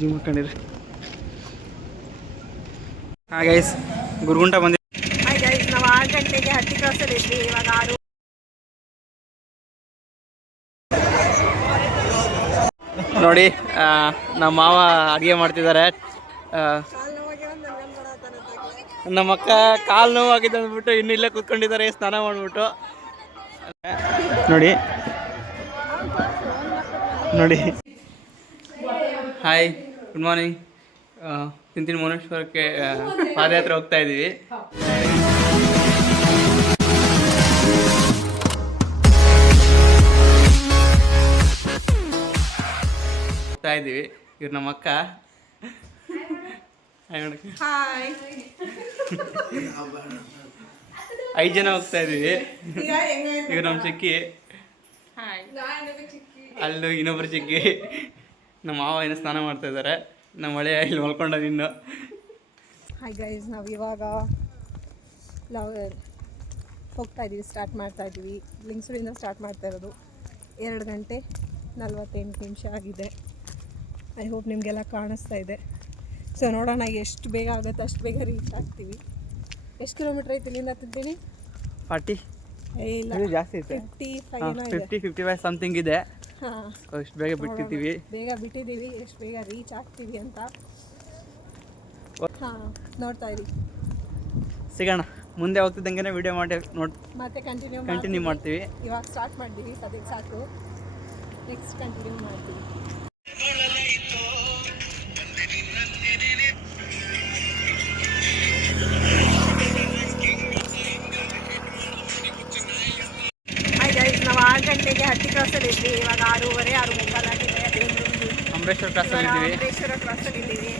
Gym ಹಾಕೊಂಡಿರಿ. ಹಾಂ guys Gurugunta ಬಂದಿ ನಾವು ಆರು ಗಂಟೆಗೆ ಹಟ್ಟಿ ಕ್ರಾಸಲ್ಲಿ ಇದ್ವಿ ಇವಾಗ ಆರು ನೋಡಿ ನಮ್ಮ ಮಾವ ಅಡುಗೆ ಮಾಡ್ತಿದ್ದಾರೆ ನಮ್ಮ ಅಕ್ಕ ಕಾಲು ನೋವಾಗಿದೆ ಅಂದ್ಬಿಟ್ಟು ಇನ್ನು ಇಲ್ಲೇ ಕೂತ್ಕೊಂಡಿದ್ದಾರೆ ಸ್ನಾನ ಮಾಡಿಬಿಟ್ಟು. ನೋಡಿ ನೋಡಿ. ಹಾಯ್ ಗುಡ್ ಮಾರ್ನಿಂಗ್ ತಿಂತಿನ ಮುನೇಶ್ವರಕ್ಕೆ ಆ, ಪಾದಯಾತ್ರೆ ಹೋಗ್ತಾ ಇದ್ದೀವಿ ಹೋಗ್ತಾ ಇದ್ದೀವಿ ಇವ್ರು ನಮ್ಮ ಅಕ್ಕ. Hi madam. ಹಾಯ್ ಐದು ಜನ ಹೋಗ್ತಾ ಇದ್ದೀವಿ ಇವ್ರು ನಮ್ಮ ಚಿಕ್ಕಿ. ಅಲ್ಲೂ ಇನ್ನೊಬ್ರು ಚಿಕ್ಕಿ. ನಮ್ಮ ಮಾವ ಏನೋ ಸ್ನಾನ ಮಾಡ್ತಾ ಇದ್ದಾರೆ. ನಮ್ಮ ಮಳೆ ಇಲ್ಲಿ ಮಲ್ಕೊಂಡ ನಿನ್ನು ಹಾಯ್ ಗೈಸ್ ನಾವು ಇವಾಗ ಲವ್ ಹೋಗ್ತಾ ಇದ್ದೀವಿ ಸ್ಟಾರ್ಟ್ ಮಾಡ್ತಾ ಇದ್ದೀವಿ ಲಿಂಗ್ಸೂರಿಂದ ಸ್ಟಾರ್ಟ್ ಮಾಡ್ತಾ ಇರೋದು. ಎರಡು ಗಂಟೆ ನಲ್ವತ್ತೆಂಟು ನಿಮಿಷ ಆಗಿದೆ. ಐ ಹೋಪ್ ನಿಮಗೆಲ್ಲ ಕಾಣಿಸ್ತಾ ಇದೆ. ಸೊ ನೋಡೋಣ ಎಷ್ಟು ಬೇಗ ಆಗುತ್ತೆ ಅಷ್ಟು ಬೇಗ ರೀಚ್ ಆಗ್ತೀವಿ. ಎಷ್ಟು ಕಿಲೋಮೀಟ್ರ್ ಐತಿ ಇಲ್ಲಿಂದ ತಿಂತೀನಿ ಫಾರ್ಟಿ. ಇಲ್ಲ ಜಾಸ್ತಿ fifty five fifty fifty five something ಇದೆ. ಅಷ್ಟು ಬೇಗ ಬಿಟ್ಟಿದ್ದೀವಿ. ಬೇಗ ಬಿಟ್ಟಿದ್ದೀವಿ ಎಷ್ಟು ಬೇಗ ರೀಚ್ ಆಗ್ತೀವಿ ಅಂತ. ಹಾಂ ನೋಡ್ತಾ ಇರಿ. ಸಿಗೋಣ. ಮುಂದೆ ಹೋಗ್ತಿದ್ದಂಗೆ ವಿಡಿಯೋ ಮಾಡಿ ನೋಡ್ ಮತ್ತೆ ಕಂಟಿನ್ಯೂ ಕಂಟಿನ್ಯೂ ಮಾಡ್ತೀವಿ. ಇವಾಗ ಸ್ಟಾರ್ಟ್ ಮಾಡಿದ್ದೀವಿ ಅದಕ್ಕೆ ಸಾಕು. ನೆಕ್ಸ್ಟ್ ಕಂಟಿನ್ಯೂ ಮಾಡ್ತೀವಿ. ಇವಾಗ ಇದ್ದೀವಿ. ಅಂಬೇಶ್ವರ ಇದ್ದೀವಿ.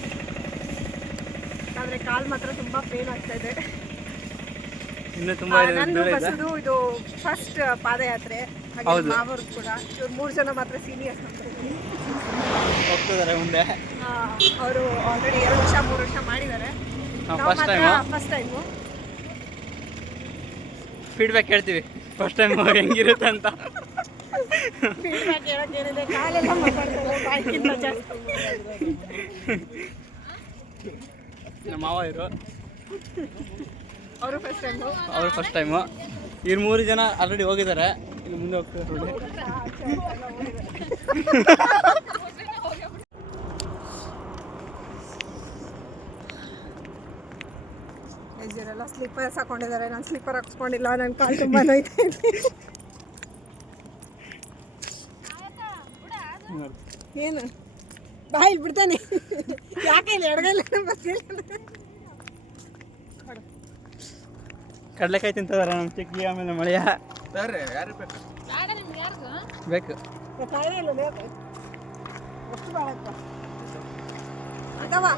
ಆದರೆ ಕಾಲು ಮಾತ್ರ ತುಂಬಾ ಪೇನ್ ಆಗ್ತಾ ಇದೆ. ಇನ್ನು ತುಂಬ ಇದೆ, ನಂದು ಬಸ್ಸುದು ಇದು. ಫಸ್ಟ್ ಪಾದಯಾತ್ರೆ. ಹಾಗೆ ಹೌದು. ಮಾವರು ಕೂಡ. ಇವ್ರು ಮೂರು ಜನ ಮಾತ್ರ ಸೀನಿಯರ್ಸ್ ಹೋಗ್ತಿದ್ದಾರೆ ಮುಂದೆ. ಅವರು ಆಲ್ರೆಡಿ ಎರಡು ವರ್ಷ ಮೂರು ವರ್ಷ ಮಾಡಿದ್ದಾರೆ. First time first time feedback ಹೇಳ್ತೀವಿ. ಫಸ್ಟ್ ಟೈಮ್ ಹೆಂಗಿರುತ್ತೆ ಅಂತ. ಫೀಡ್ಬ್ಯಾಕ್ ಹೇಳೋಕೆ ಏನಿದೆ ಕಾಲೆಲ್ಲ ಮಾತಾಡ್ತಾರೆ ಬಾಯ್ಕಿಂತ ಜಾಸ್ತಿ ನಮ್ಮ ಮಾವ ಇವರು ಅವರು ಫಸ್ಟ್ ಟೈಮು ಅವರು ಫಸ್ಟ್ ಟೈಮು ಇವ್ರು ಮೂರು ಜನ ಆಲ್ರೆಡಿ ಹೋಗಿದ್ದಾರೆ ಇನ್ನು ಮುಂದೆ ಹೋಗ್ತಾರೆ ನೋಡಿ. ಇವರೆಲ್ಲ ಸ್ಲಿಪ್ಪರ್ಸ್ ಹಾಕೊಂಡಿದ್ದಾರೆ. ನಾನು ಸ್ಲೀಪರ್ ಹಾಕ್ಸ್ಕೊಂಡಿಲ್ಲ ನನ್ನ ಕಾಲು ತುಂಬ ನೋಯ್ತಾ ಏನು? ಬಾಯಿಲ್ ಬಿಡ್ತಾನೆ. ಯಾಕೆ ಇಲ್ಲಿ ಎಡಗಲ್ಲ ಕಡಲೆಕಾಯಿ ತಿಂತದಾರ ನಮ್ಮ ಚಿಕ್ಕಿ ಆಮೇಲೆ ಮಳೆಯ. ಬೇಕು? ಅಥವಾ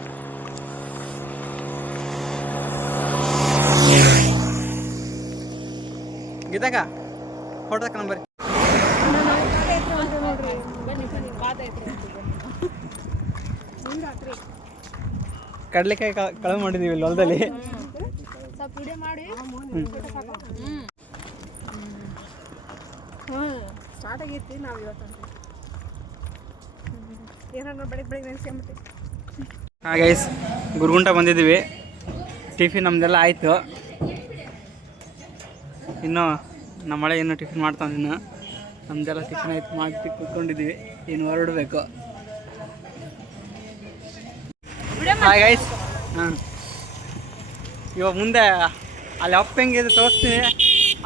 ಗೀತಾಕ ಫೋಟೋ ತಕ್ಕ ಬರ್ರಿ. ಕಡಲೆಕಾಯಿ ಕಳವು ಮಾಡಿದೀವಿ ಇಲ್ಲಿ ಹೊಲದಲ್ಲಿ. ಹಾಂ ಸ್ಟಾರ್ಟ್ ಆಗೈತಿ ನಾವು ಇವತ್ತು ಏನಾದ್ರು ಬೆಳಿಗ್ಗೆ ಬೆಳಿಗ್ಗೆ ನೆನ್ಸ್ಕೊಂಬಿಟ್ಟು ಹಾಂ ಗೈಸ್ ಗುರುಗುಂಟ ಬಂದಿದ್ದೀವಿ. ಟಿಫಿನ್ ನಮ್ದೆಲ್ಲ ಆಯಿತು. ಇನ್ನು ನಮ್ಮ ಮಳೆ ಇನ್ನು ಟಿಫಿನ್ ಮಾಡ್ತಾನೆ ಇನ್ನು. ನಮ್ದೆಲ್ಲ ಟಿಫಿನ್ ಆಯ್ತು. ಮಾಡಿ ಕೂತ್ಕೊಂಡಿದ್ದೀವಿ. ಇನ್ನು ಹೊರಡಬೇಕು. ಹಾಯ್ ಗೈಸ್ ಹಾಂ ಇವಾಗ ಮುಂದೆ ಅಲ್ಲಿ ಅಪ್ಪ ಹೆಂಗಿದೆ ತೋರಿಸ್ತೀನಿ.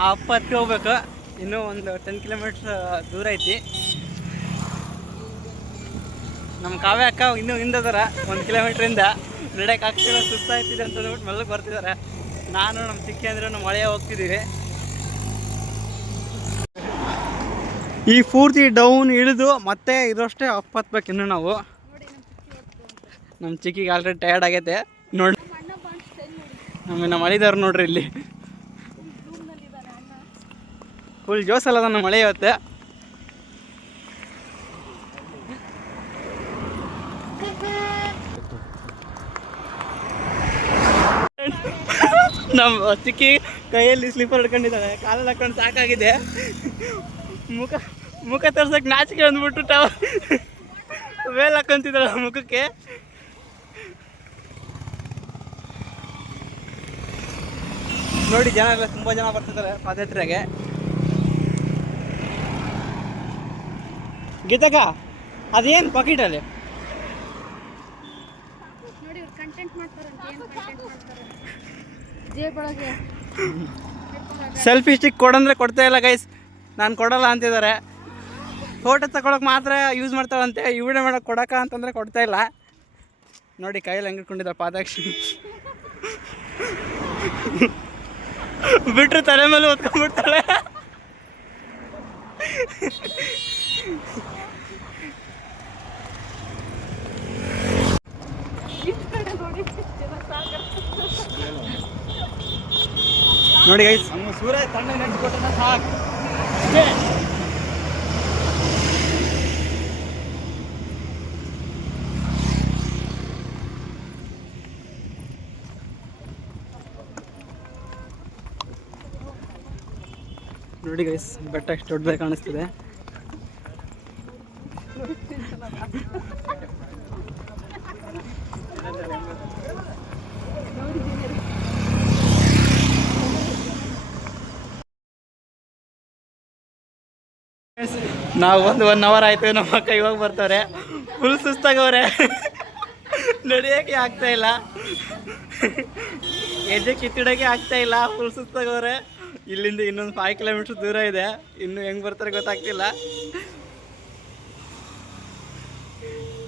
ಆ ಅಪ್ಪ ಹತ್ತಿ ಹೋಗ್ಬೇಕು. ಇನ್ನೂ ಒಂದು ಟೆನ್ ಕಿಲೋಮೀಟ್ರ್ ದೂರ ಐತಿ. ನಮ್ಮ ಕಾವ್ಯ ಅಕ್ಕ ಇನ್ನೂ ಹಿಂದದಾರ ಒಂದು ಕಿಲೋಮೀಟ್ರಿಂದ ನಡೆಯಕ್ಕೆ ಆಗ್ತಿಲ್ಲ ಸುಸ್ತಾಯ್ತಿದೆ ಅಂತ ಅಂದ್ಬಿಟ್ಟು ಮೆಲ್ಲಗೆ ಬರ್ತಿದ್ದಾರೆ ನಾನು ನಮ್ಮ ಚಿಕ್ಕಿ ಅಂದರೆ ನಮ್ಮ ಮಳೆಯ ಹೋಗ್ತಿದ್ದೀವಿ ಈ ಪೂರ್ತಿ ಡೌನ್ ಇಳಿದು ಮತ್ತೆ ಇರೋಷ್ಟೇ ಅಪ್ ಹತ್ಬೇಕು ಇನ್ನು ನಾವು. ನಮ್ಮ ಚಿಕ್ಕಿಗೆ ಆಲ್ರೆಡಿ ಟಯರ್ಡ್ ಆಗೈತೆ. ನೋಡಿ ನಮ್ಮ ನಮ್ಮ ಮಳಿದವ್ರು ನೋಡ್ರಿ ಇಲ್ಲಿ. ಫುಲ್ ಜೋಸಲ್ಲ ನಮ್ಮ ಮಳೆ ಇವತ್ತೆ. ನಮ್ಮ ಚಿಕ್ಕಿ ಕೈಯಲ್ಲಿ ಸ್ಲೀಪರ್ ಹಿಡ್ಕೊಂಡಿದ್ದಾಳೆ ಕಾಲಲ್ಲಿ ಹಾಕೊಂಡು ಸಾಕಾಗಿದೆ. ಮುಖ ಮುಖ ತೋರ್ಸಕ್ಕೆ ನಾಚಿಕೆ ಅಂದ್ಬಿಟ್ಟು ಟಾವ ವೇಲ್ ಹಾಕೊಂತಿದ್ದಾಳೆ ಮುಖಕ್ಕೆ. ನೋಡಿ ಜನ ಎಲ್ಲ ತುಂಬ ಜನ ಬರ್ತಿದ್ದಾರೆ ಪಾದಯಾತ್ರೆಗೆ. ಗೀತಕ ಅದೇನು ಪಾಕಿಟಲ್ಲಿ ನೋಡಿ ಇವ್ರು ಕಂಟೆಂಟ್ ಮಾಡ್ತಾರೆ ಏನು ಕಂಟೆಂಟ್ ಮಾಡ್ತಾರೆ ಜೇಬೊಳಗೆ ಸೆಲ್ಫಿ ಸ್ಟಿಕ್ ಕೊಡಂದ್ರೆ ಕೊಡ್ತಾ ಇಲ್ಲ ಗೈಸ್ ನಾನು ಕೊಡಲ್ಲ ಅಂತಿದ್ದಾರೆ. ಫೋಟೋ ತಗೊಳಕ್ ಮಾತ್ರ ಯೂಸ್ ಮಾಡ್ತಾಳಂತೆ. ಈ ವಿಡಿಯೋ ಮಾಡೋಕೆ ಕೊಡಕ ಅಂತಂದ್ರೆ ಕೊಡ್ತಾ ಇಲ್ಲ. ನೋಡಿ ಕೈಯಲ್ಲಿ ಹೆಂಗೆ ಇಟ್ಕೊಂಡಿದ್ದಾರೆ ಪಾದಾಕ್ಷಿ ಬಿಟ್ರು ತಲೆ ಮೇಲೆ ಹೊತ್ಕೊಂಡ್ಬಿಡ್ತಾಳೆ. ನೋಡಿ ಗೈಸ್ ಸೂರ್ಯ ತಣ್ಣ ನೆಟ್ಕೊಟ್ಟ ಸಾಕು. ನೋಡಿ ಗೈಸ್ ಬೆಟ್ಟ ಎಷ್ಟು ದೊಡ್ಡದಾಗಿ ಕಾಣಿಸ್ತಿದೆ. ನಾವು ಒಂದು ಒನ್ ಅವರ್ ಆಯ್ತು, ನಮ್ಮ ಅಕ್ಕ ಇವಾಗ ಬರ್ತಾರೆ ಫುಲ್ ಸುಸ್ತಾಗವ್ರೆ ನಡೆಯೋಕೆ ಆಗ್ತಾ ಇಲ್ಲ. ಹೆಜ್ಜೆ ಕಿತ್ತಿಡೋಕೆ ಆಗ್ತಾ ಇಲ್ಲ ಫುಲ್ ಸುಸ್ತಾಗವ್ರೆ ಇಲ್ಲಿಂದ ಇನ್ನೊಂದು ಫೈವ್ ಕಿಲೋಮೀಟರ್ ದೂರ ಇದೆ. ಇನ್ನು ಹೆಂಗೆ ಬರ್ತಾರೆ ಗೊತ್ತಾಗ್ತಿಲ್ಲ.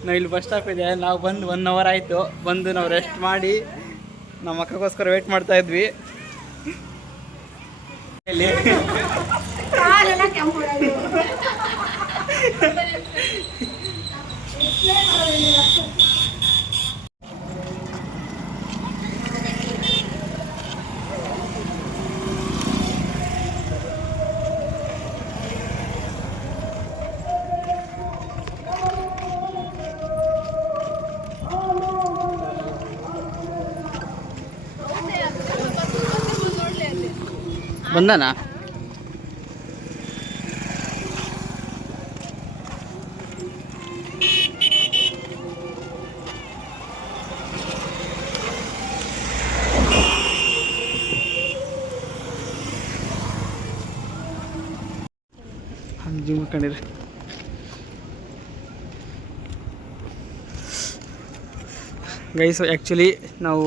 ನಾವು ಇಲ್ಲಿ ಬಸ್ ಸ್ಟಾಪ್ ಇದೆ. ನಾವು ಬಂದು ಒನ್ ಅವರ್ ಆಯಿತು. ಬಂದು ನಾವು ರೆಸ್ಟ್ ಮಾಡಿ ನಮ್ಮ ಅಕ್ಕಗೋಸ್ಕರ ವೇಟ್ ಮಾಡ್ತಾ ಇದ್ವಿ. ಇಲ್ಲಿ. ಬಂದಾನ ಜೀವ ಮಕ್ಕಳಿರಿ. ಗೈಸ್ ಆ್ಯಕ್ಚುಲಿ ನಾವು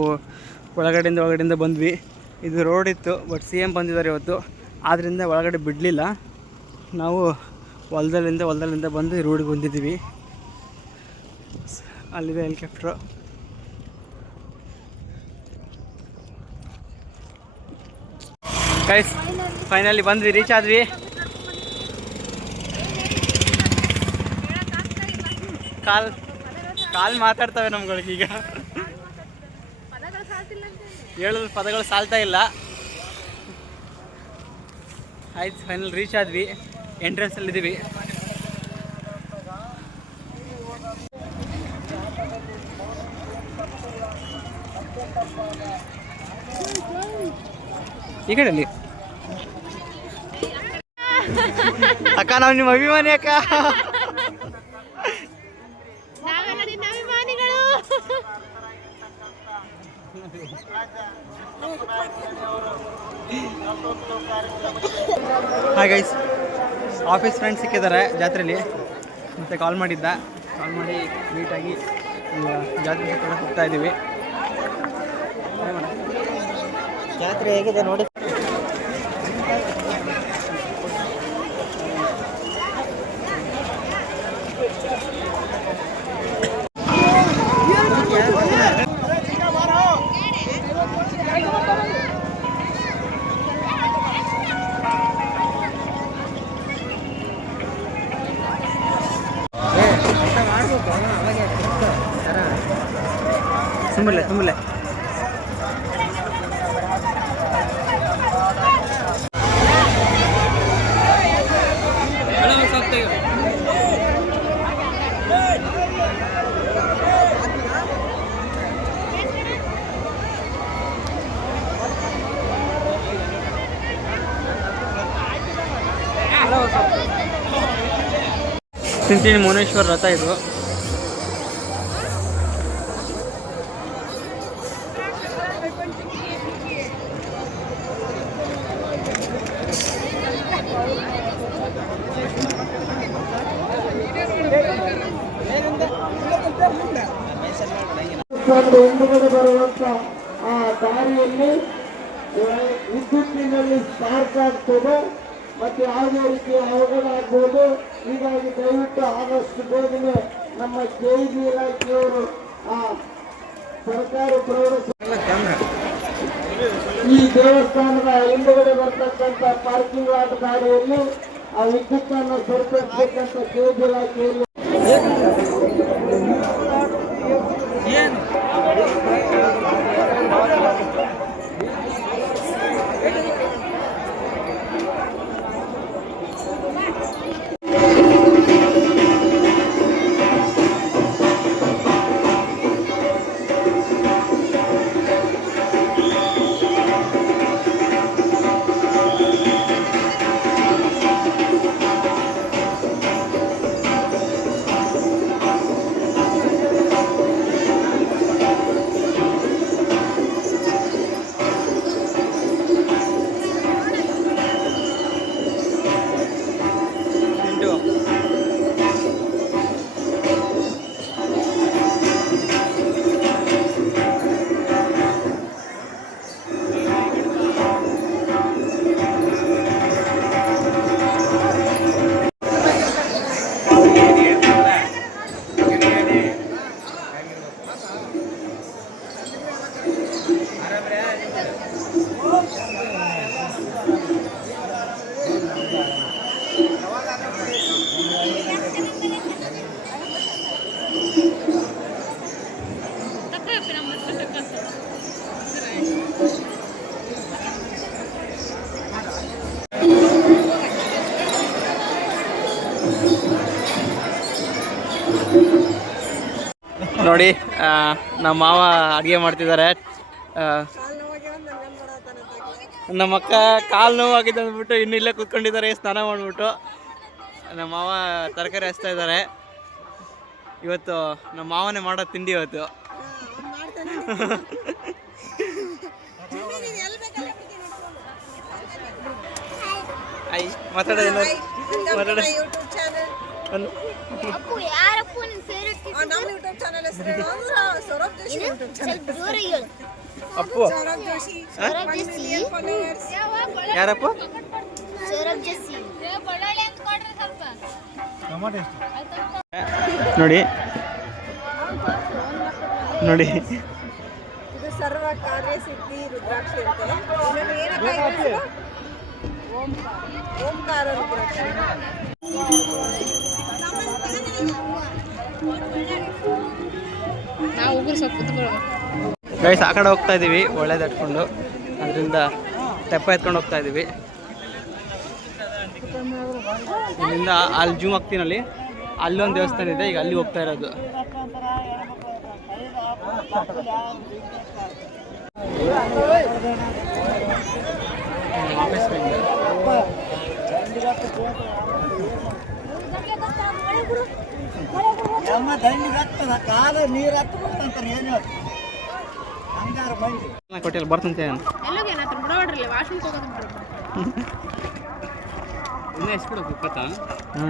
ಒಳಗಡೆಯಿಂದ ಒಳಗಡೆಯಿಂದ ಬಂದ್ವಿ. ಇದು ರೋಡ್ ಇತ್ತು ಬಟ್ ಸಿ ಎಂ ಬಂದಿದ್ದಾರೆ ಇವತ್ತು. ಆದ್ದರಿಂದ ಒಳಗಡೆ ಬಿಡಲಿಲ್ಲ. ನಾವು ಹೊಲದಲ್ಲಿಂದ ಹೊಲದಲ್ಲಿಂದ ಬಂದು ಈ ರೋಡಿಗೆ ಬಂದಿದ್ದೀವಿ. ಅಲ್ಲಿದೆ ಹೆಲಿಕಾಪ್ಟ್ರು ಕೈಸ್ ಫೈನಲಿ ಬಂದ್ವಿ ರೀಚ್ ಆದ್ವಿ. ಕಾಲ್ ಕಾಲ್ ಮಾತಾಡ್ತವೆ ನಮ್ಗಳಿಗೆ ಈಗ. ಅಂತ ಹೇಳಿ. ಹೇಳೋದು ಪದಗಳು ಸಾಲ್ತಾ ಇಲ್ಲ. ಆಯ್ತು ಫೈನಲ್ ರೀಚ್ ಆದ್ವಿ. ಎಂಟ್ರೆನ್ಸಲ್ಲಿ ಇದ್ದೀವಿ ಈ ಕಡೆ ಅಲ್ಲಿ. ಅಕ್ಕ, ನಾವು ನಿಮ್ಮ ಅಭಿಮಾನಿ ಅಕ್ಕ. ಹಾಯ್ ಗೈಸ್ ಆಫೀಸ್ ಫ್ರೆಂಡ್ಸ್ ಸಿಕ್ಕಿದ್ದಾರೆ ಜಾತ್ರೆಯಲ್ಲಿ ಮತ್ತೆ ಕಾಲ್ ಮಾಡಿದ್ದ. ಕಾಲ್ ಮಾಡಿ ನೀಟಾಗಿ ಜಾತ್ರೆ ಹೋಗ್ತಾ ಇದ್ದೀವಿ ಜಾತ್ರೆ ಹೇಗಿದೆ ನೋಡಿ. ಚಿಂಚಿನ ಮುನೇಶ್ವರ ರಥ ಇದು. ಮುಂದುಗಡೆ ಆ ವಿದ್ಯುತ್ತಿನಲ್ಲಿ ಸ್ಪಾರ್ಕ್ ಆಗ್ತದೆ ಮತ್ತೆ ಯಾವುದೇ ರೀತಿಯ ಅವಘಡ ಆಗ್ಬೋದು. ಹೀಗಾಗಿ ದಯವಿಟ್ಟು ಆಗಸ್ಟ್ ಬೇಗನೆ ನಮ್ಮ ಬಿ ಇಲಾಖೆಯವರು ಆ ಸರ್ಕಾರಿ ಪ್ರೌಢ ಈ ದೇವಸ್ಥಾನದ ಹಿಂದುಗಡೆ ಬರ್ತಕ್ಕಂಥ ಪಾರ್ಕಿಂಗ್ ಲಾಟ್ ದಾರಿಯಲ್ಲಿ ಆ ವಿದ್ಯುತ್ ಅನ್ನು ಸರಿಪಡಿಸಬೇಕಂತ ಕೆ ಬಿ ಇಲಾಖೆಯಲ್ಲಿ ನೋಡಿ ನಮ್ಮ ಮಾವ ಅಡುಗೆ ಮಾಡ್ತಿದ್ದಾರೆ. ನಮ್ಮ ಅಕ್ಕ ಕಾಲು ನೋವಾಗಿದೆ ಅಂದ್ಬಿಟ್ಟು ಇನ್ನು ಇಲ್ಲೇ ಕೂತ್ಕೊಂಡಿದ್ದಾರೆ ಸ್ನಾನ ಮಾಡಿಬಿಟ್ಟು. ನಮ್ಮ ಮಾವ ತರಕಾರಿ ಹಚ್ತಾ ಇದ್ದಾರೆ. ಇವತ್ತು ನಮ್ಮ ಮಾವನೇ ಮಾಡೋ ತಿಂಡಿ ಇವತ್ತು. ಐ ಮಾತಾಡೋದು ಅಪ್ಪು ನಮ್ಮ ಯೂಟ್ಯೂಬ್ ಚಾನೆಲ್ ಹೆಸರು ಸೌರಭ್ ಜೋಶಿ ಯೂಟ್ಯೂಬ್ ಚಾನಲ್ ಸ್ವಲ್ಪ ಜೋರಾಗಿ ಹೇಳು. ಅಪ್ಪು. ಸೌರಭ್ ಜೋಶಿ. ಸೌರಭ್ ಜಸ್ಸಿ ಫಾಲೋವರ್ಸ್ ಯಾರಪ್ಪ? ಸೌರಭ್ ಜಸ್ಸಿ ಬಳ್ಳಾಳಿ ಅಂತ ಕೊಡ್ರಿ ಸ್ವಲ್ಪ ನೋಡಿ. ನೋಡಿ. ಇದು ಸರ್ವ ಕಾರ್ಯ ಸಿದ್ಧಿ ರುದ್ರಾಕ್ಷಿ ಅಂತೆ. ಇನ್ನೊಂದು ಓಂಕಾರ ರುದ್ರಾಕ್ಷಿ. ನಾವು ಗೈಸ್ ಆ ಕಡೆ ಹೋಗ್ತಾ ಇದ್ದೀವಿ ಒಳ್ಳೇದು ಇಟ್ಕೊಂಡು ಅದರಿಂದ ತೆಪ್ಪ ಎತ್ಕೊಂಡು ಹೋಗ್ತಾ ಇದ್ದೀವಿ ಇಲ್ಲಿಂದ ಅಲ್ಲಿ ಜೂಮ್ ಅಲ್ಲಿ ಅಲ್ಲೊಂದು ದೇವಸ್ಥಾನ ಇದೆ, ಈಗ ಅಲ್ಲಿ ಹೋಗ್ತಾ ಇರೋದು ವಾಪಸ್ ಬಂದೆ. ಕಾಲ ನೀರು ಹತ್ತು ಬರ್ತಾಂತಾರೆ ಏನು ಹಂಗಾರ ಬಂದು ಕೊಟ್ಟಿಲ್ಲ ಬರ್ತಂತೆ ಎಲ್ಲೋಗಿ ಏನಾದ್ರು ಬಿಡೋಡ್ರಲ್ಲ ವಾಷಿಂಗ್ ಹೋಗೋದು ಇನ್ನೂ ಎಷ್ಟು ಹ್ಞೂ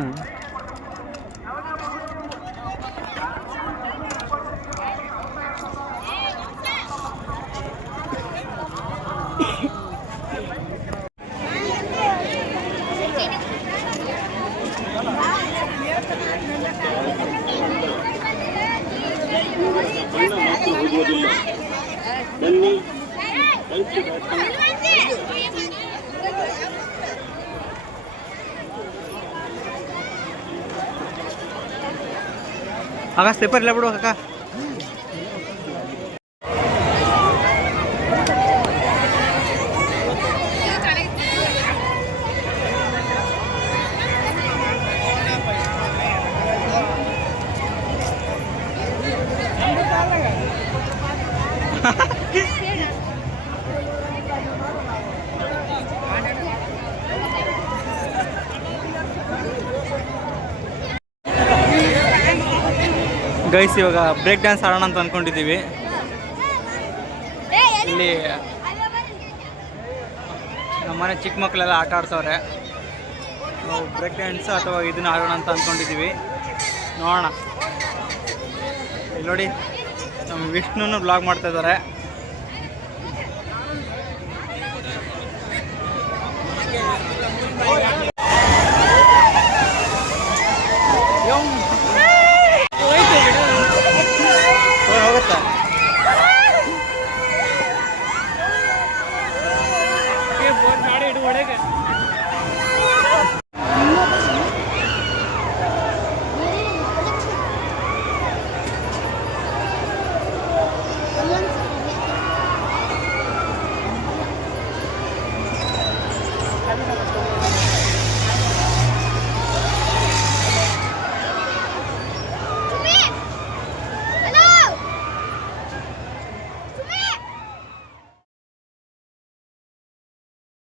ಆಗ ಸ್ಲಿಪ್ಪರ್ ಇಲ್ಲ ಬಿಡು ಅಕ್ಕ ಗೈಸ್ ಇವಾಗ ಬ್ರೇಕ್ ಡ್ಯಾನ್ಸ್ ಆಡೋಣ ಅಂತ ಅಂದ್ಕೊಂಡಿದ್ದೀವಿ ಇಲ್ಲಿ ನಮ್ಮನೆ ಚಿಕ್ಕ ಮಕ್ಕಳೆಲ್ಲ ಆಟ ಆಡ್ತವ್ರೆ. ನಾವು ಬ್ರೇಕ್ ಡ್ಯಾನ್ಸ್ ಅಥವಾ ಇದನ್ನ ಆಡೋಣ ಅಂತ ಅಂದ್ಕೊಂಡಿದ್ದೀವಿ ನೋಡೋಣ. ಇಲ್ಲಿ ನೋಡಿ ನಮ್ಮ ವಿಷ್ಣುನು ಬ್ಲಾಗ್ ಮಾಡ್ತಾ ಇದ್ದಾರೆ.